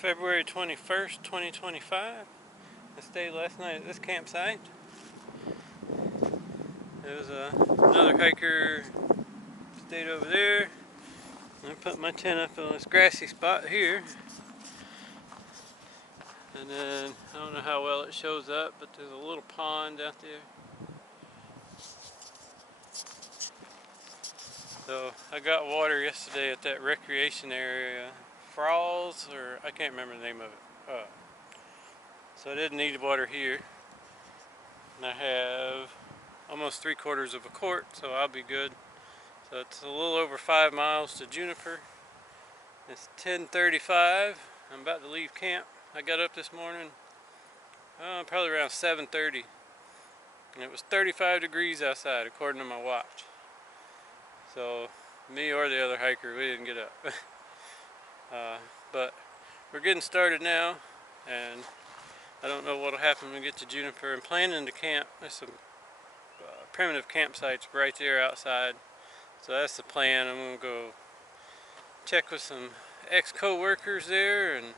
February 21st, 2025. I stayed last night at this campsite. There was another hiker stayed over there. I put my tent up on this grassy spot here. And then, I don't know how well it shows up, but there's a little pond out there. So, I got water yesterday at that recreation area. Falls, or I can't remember the name of it. So I didn't need water here. And I have almost 3/4 of a quart, so I'll be good. So it's a little over 5 miles to Juniper. It's 10:35. I'm about to leave camp. I got up this morning probably around 7:30, and it was 35 degrees outside according to my watch. So me or the other hiker, we didn't get up. But we're getting started now, and I don't know what'll happen when we get to Juniper. I'm planning to camp. There's some primitive campsites right there outside, so that's the plan. I'm gonna go check with some ex-co-workers there and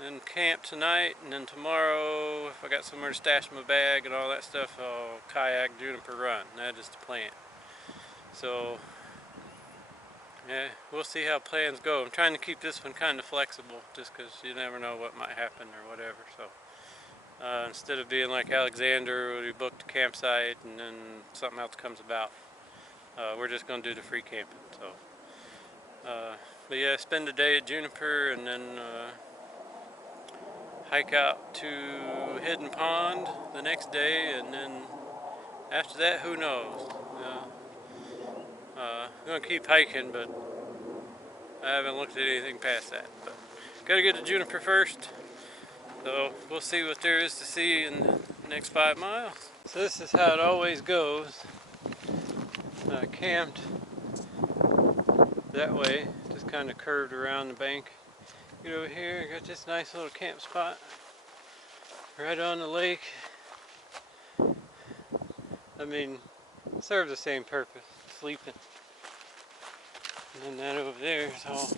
then camp tonight, and then tomorrow, if I got somewhere to stash my bag and all that stuff, I'll kayak Juniper Run. That is the plan. So yeah, we'll see how plans go. I'm trying to keep this one kind of flexible, just because you never know what might happen or whatever. So instead of being like Alexander, where we booked a campsite and then something else comes about, we're just going to do the free camping. So, but yeah, spend the day at Juniper and then hike out to Hidden Pond the next day, and then after that, who knows? I'm going to keep hiking, but I haven't looked at anything past that. But got to get to Juniper first, so we'll see what there is to see in the next 5 miles. So this is how it always goes. I camped that way, just kind of curved around the bank. Get over here, got this nice little camp spot right on the lake. I mean, it serves the same purpose, sleeping. And then that over there is all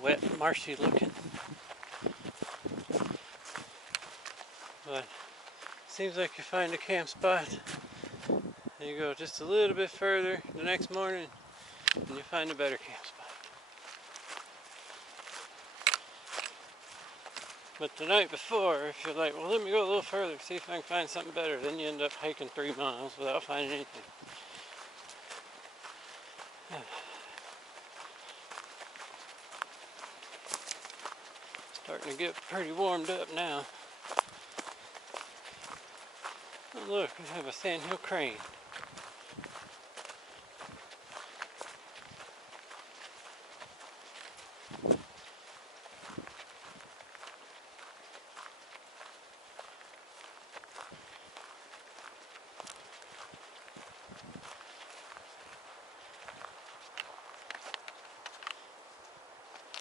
wet, marshy looking. But seems like you find a camp spot, and you go just a little bit further the next morning, and you find a better camp spot. But the night before, if you're like, well, let me go a little further, see if I can find something better, then you end up hiking 3 miles without finding anything. Starting to get pretty warmed up now. Oh look, we have a sandhill crane.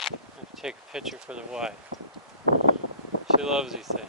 I have to take a picture for the wife. She loves these things.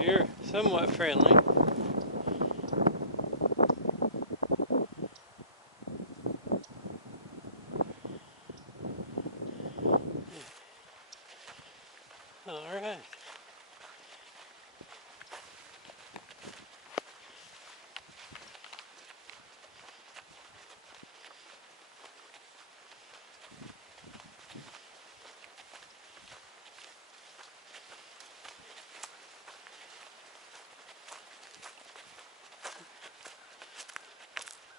You're somewhat friendly. All right.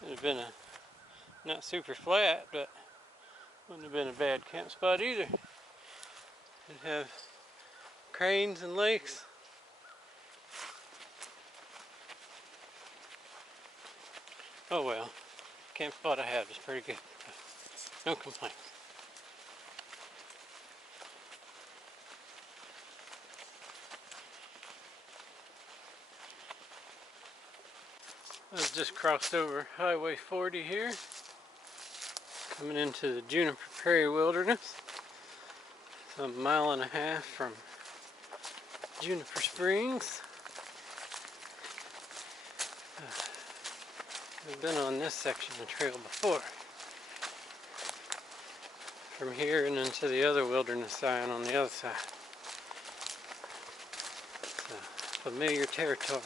It'd have been not super flat, but wouldn't have been a bad camp spot either. It'd have cranes and lakes. Oh well, camp spot I have is pretty good. No complaints. I've just crossed over Highway 40 here, coming into the Juniper Prairie Wilderness. It's a mile and a half from Juniper Springs. I've been on this section of trail before. From here and into the other wilderness sign on the other side. It's familiar territory.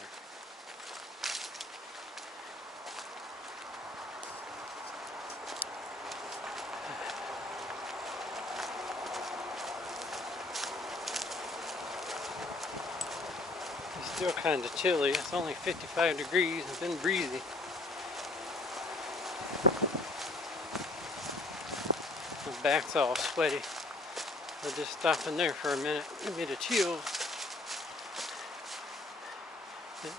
It's still kind of chilly. It's only 55 degrees. It's been breezy. My back's all sweaty. I'll just stop in there for a minute and get a chill.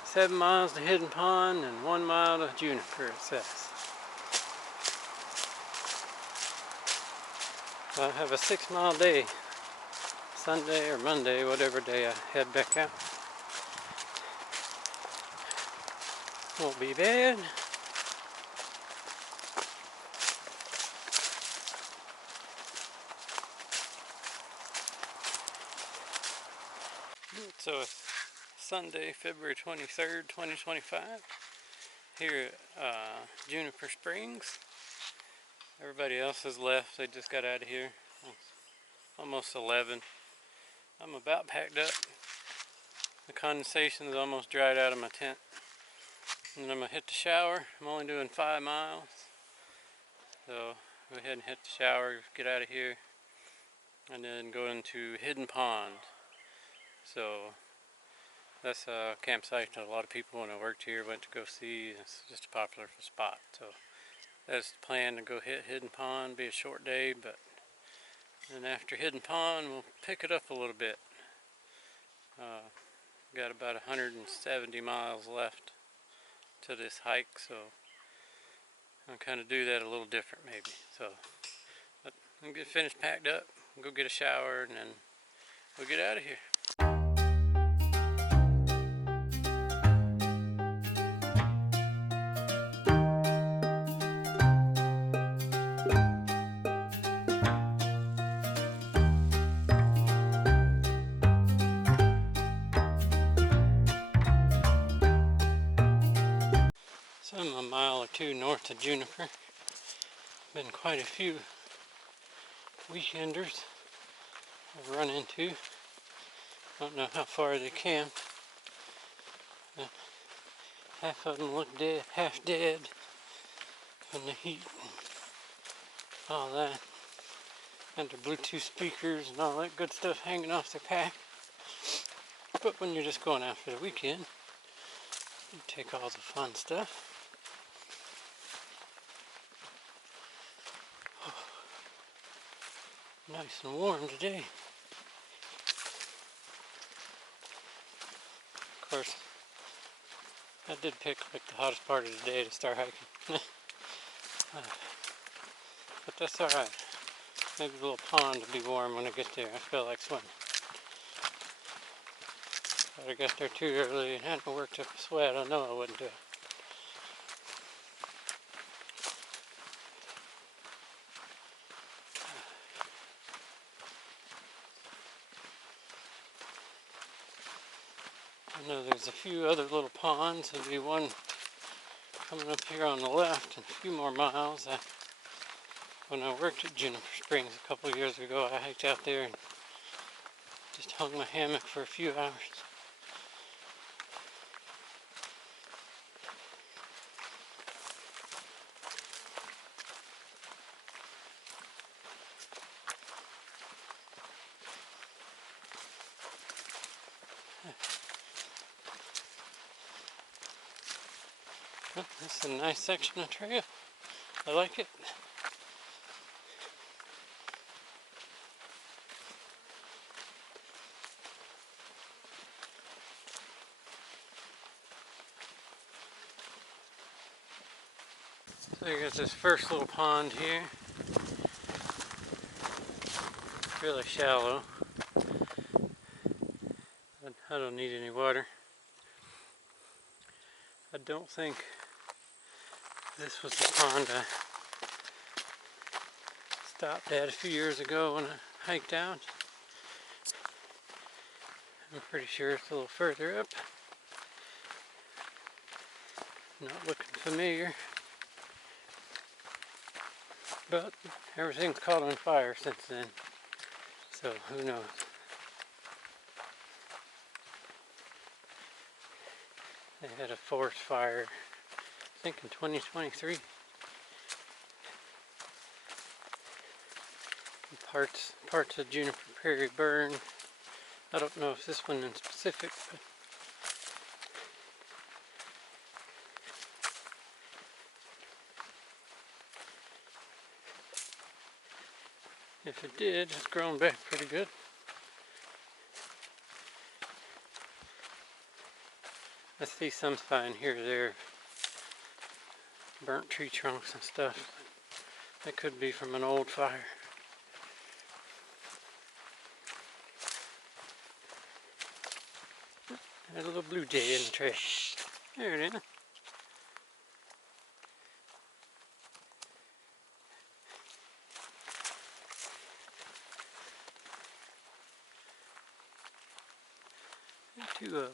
7 miles to Hidden Pond and 1 mile to Juniper, it says. I have a 6-mile day, Sunday or Monday, whatever day I head back out. Won't be bad. So it's Sunday, February 23rd, 2025, here at Juniper Springs. Everybody else has left. They just got out of here. It's almost 11. I'm about packed up. The condensation is almost dried out of my tent. And I'm going to hit the shower. I'm only doing 5 miles. So go ahead and hit the shower, get out of here, and then go into Hidden Pond. So that's a campsite that a lot of people when I worked here went to go see. It's just a popular spot. So that's the plan, to go hit Hidden Pond. Be a short day, but then after Hidden Pond we'll pick it up a little bit. Got about 170 miles left to this hike, so I'll kind of do that a little different maybe. So but I'm get finished, packed up, go get a shower, and then we'll get out of here. So I'm a mile or two north of Juniper. Been quite a few weekenders I've run into. Don't know how far they camped. But half of them look dead, half dead from the heat and all that. And their Bluetooth speakers and all that good stuff hanging off their pack. But when you're just going out for the weekend, you take all the fun stuff. Nice and warm today. Of course, I did pick like the hottest part of the day to start hiking. But that's alright. Maybe a little pond will be warm when I get there. I feel like swimming. If I got there too early and hadn't worked up a sweat, I know I wouldn't do it. I know there's a few other little ponds. There'll be one coming up here on the left and a few more miles. When I worked at Juniper Springs a couple of years ago, I hiked out there and just hung my hammock for a few hours. Well, this is a nice section of trail. I like it. So you got this first little pond here. Really shallow. I don't need any water. I don't think This was the pond I stopped at a few years ago when I hiked out. I'm pretty sure it's a little further up. Not looking familiar. But everything's caught on fire since then. So who knows. They had a forest fire, I think in 2023. Parts of Juniper Prairie burned. I don't know if this one in specific, but if it did, it's grown back pretty good. I see some sign here or there, burnt tree trunks and stuff. That could be from an old fire. There's a little blue jay in the tree. There it is. There's two of them.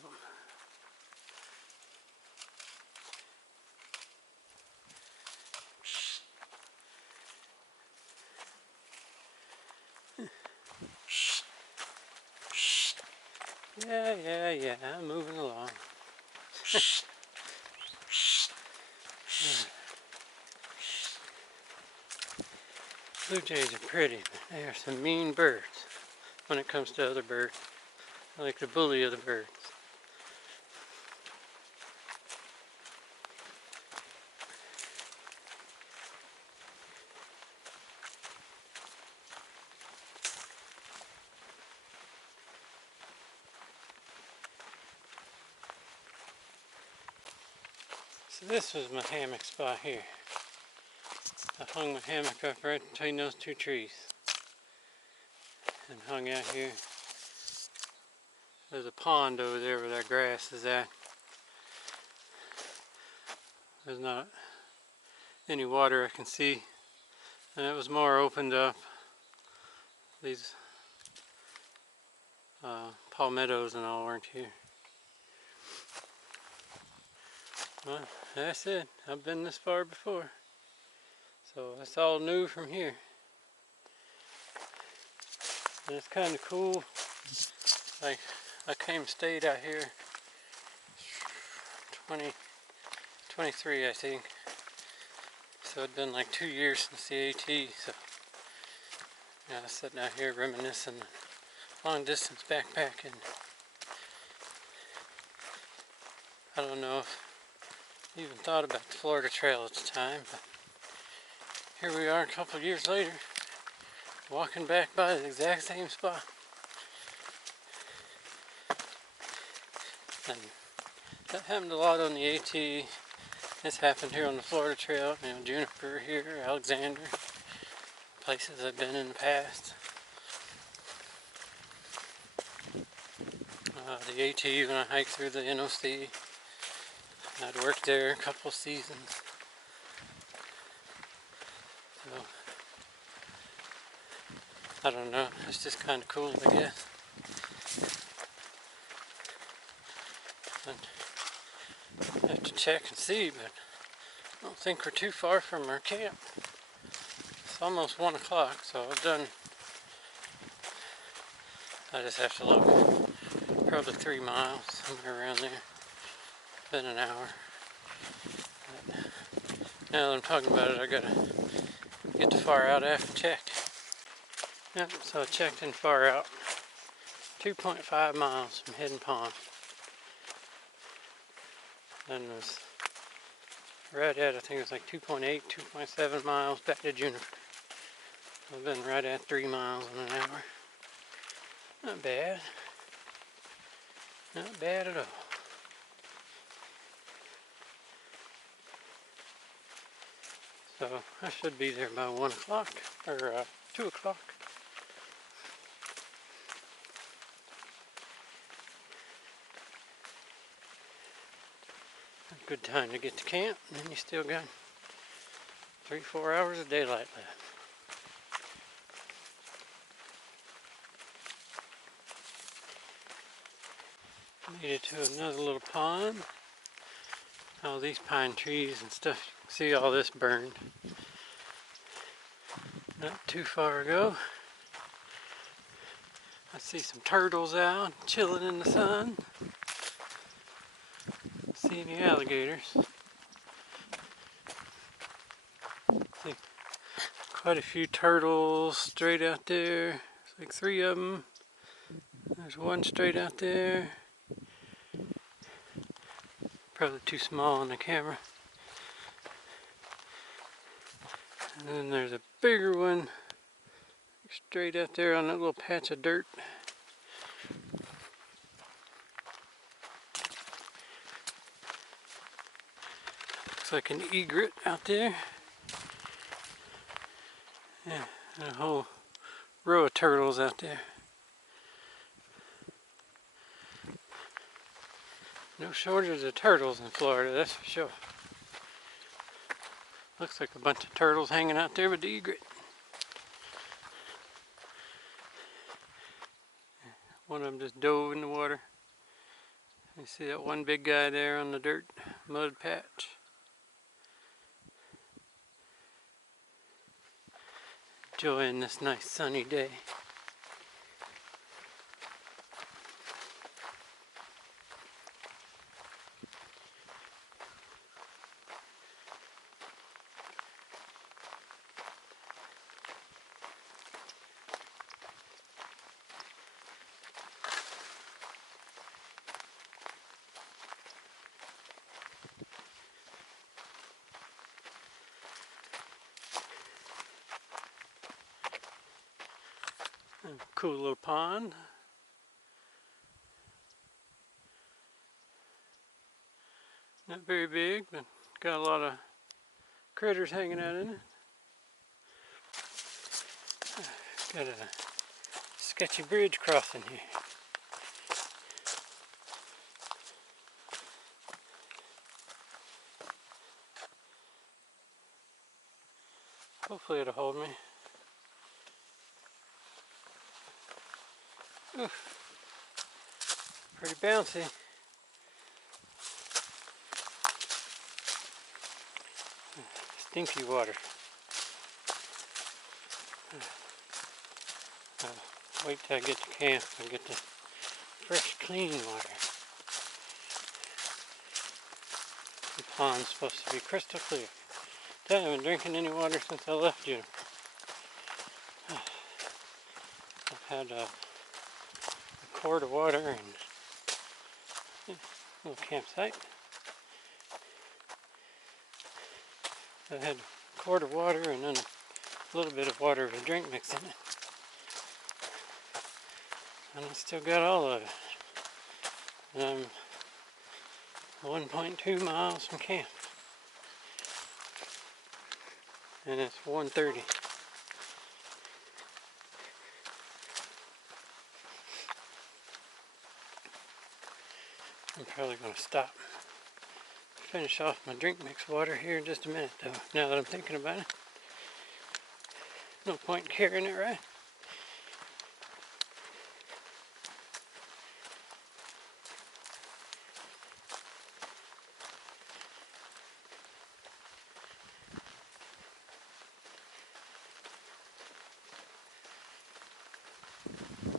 Yeah, I'm moving along. Blue jays are pretty, but they are some mean birds when it comes to other birds. I like to bully other birds. So this was my hammock spot here. I hung my hammock up right between those two trees and hung out here. There's a pond over there where that grass is at. There's not any water I can see, and it was more opened up. These palmettos and all weren't here. Well, that's it. I've been this far before, so it's all new from here. And it's kind of cool. Like, I stayed out here 2023, I think. So it'd been like 2 years since the AT. So yeah, I was sitting out here reminiscing, long distance backpacking. I don't know if I even thought about the Florida Trail at the time, but here we are a couple of years later, walking back by the exact same spot. And that happened a lot on the AT. This happened here on the Florida Trail, Juniper here, Alexander, places I've been in the past. The AT, when I hiked through the NOC, I'd worked there a couple of seasons. So, I don't know, it's just kind of cool, I guess. I have to check and see, but I don't think we're too far from our camp. It's almost 1 o'clock, so I've done, I just have to look, probably 3 miles, somewhere around there. Been an hour. But now that I'm talking about it, I gotta get the far out after checked. Yep, so I checked in far out. 2.5 miles from Hidden Pond. And was right at, I think it was like 2.8, 2.7 miles back to Juniper. I've been right at 3 miles in an hour. Not bad. Not bad at all. So I should be there by 1 o'clock, or 2 o'clock. A good time to get to camp, and then you still got 3-4 hours of daylight left. Made it to another little pond. All these pine trees and stuff, you can see all this burned. Not too far ago. I see some turtles out chilling in the sun. See any alligators. See quite a few turtles straight out there. There's like 3 of them. There's one straight out there. Probably too small on the camera. And then there's a bigger one straight out there on that little patch of dirt. Looks like an egret out there. Yeah, and a whole row of turtles out there. No shortage of turtles in Florida, that's for sure. Looks like a bunch of turtles hanging out there with the egret. One of them just dove in the water. You see that one big guy there on the dirt mud patch. Enjoying this nice sunny day. Cool little pond. Not very big, but got a lot of critters hanging out in it. Got a sketchy bridge crossing here. Hopefully it'll hold me. Oof. Pretty bouncy. Stinky water. Wait till I get to camp and get the fresh, clean water. The pond's supposed to be crystal clear. I haven't been drinking any water since I left you. I've had a quart of water and a little campsite. I had a quart of water and then a little bit of water with a drink mix in it. And I still got all of it. And I'm 1.2 miles from camp. And it's 1:30. I'm probably going to stop. Finish off my drink mix water here in just a minute though, now that I'm thinking about it. No point in carrying it, right?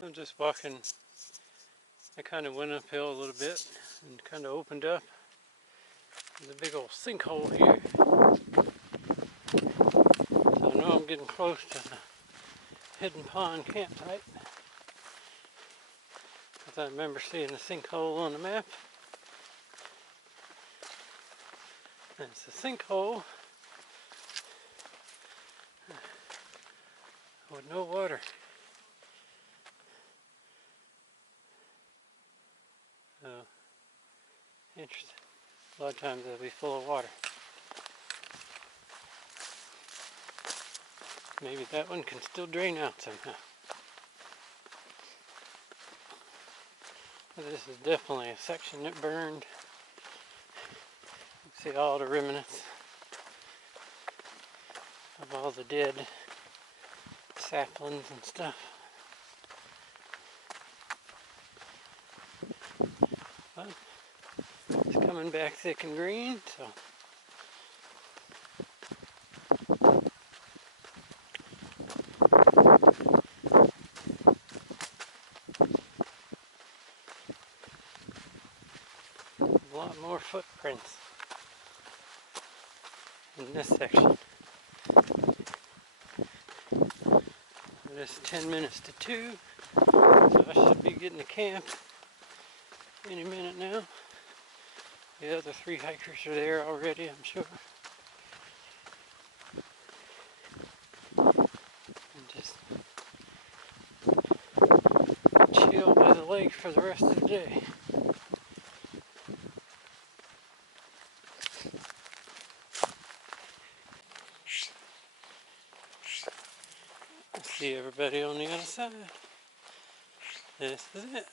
I'm just walking. I kind of went uphill a little bit and kind of opened up. There's a big old sinkhole here. So I know I'm getting close to the hidden pond campsite. Because I remember seeing the sinkhole on the map. And it's a sinkhole with no water. So, interesting. A lot of times they'll be full of water. Maybe that one can still drain out somehow. But this is definitely a section that burned. You can see all the remnants. all the dead saplings and stuff. But it's coming back thick and green, so a lot more footprints in this section. It's 10 minutes to 2, so I should be getting to camp any minute now. The other 3 hikers are there already, I'm sure. And just chill by the lake for the rest of the day. See everybody on the other side. This is it.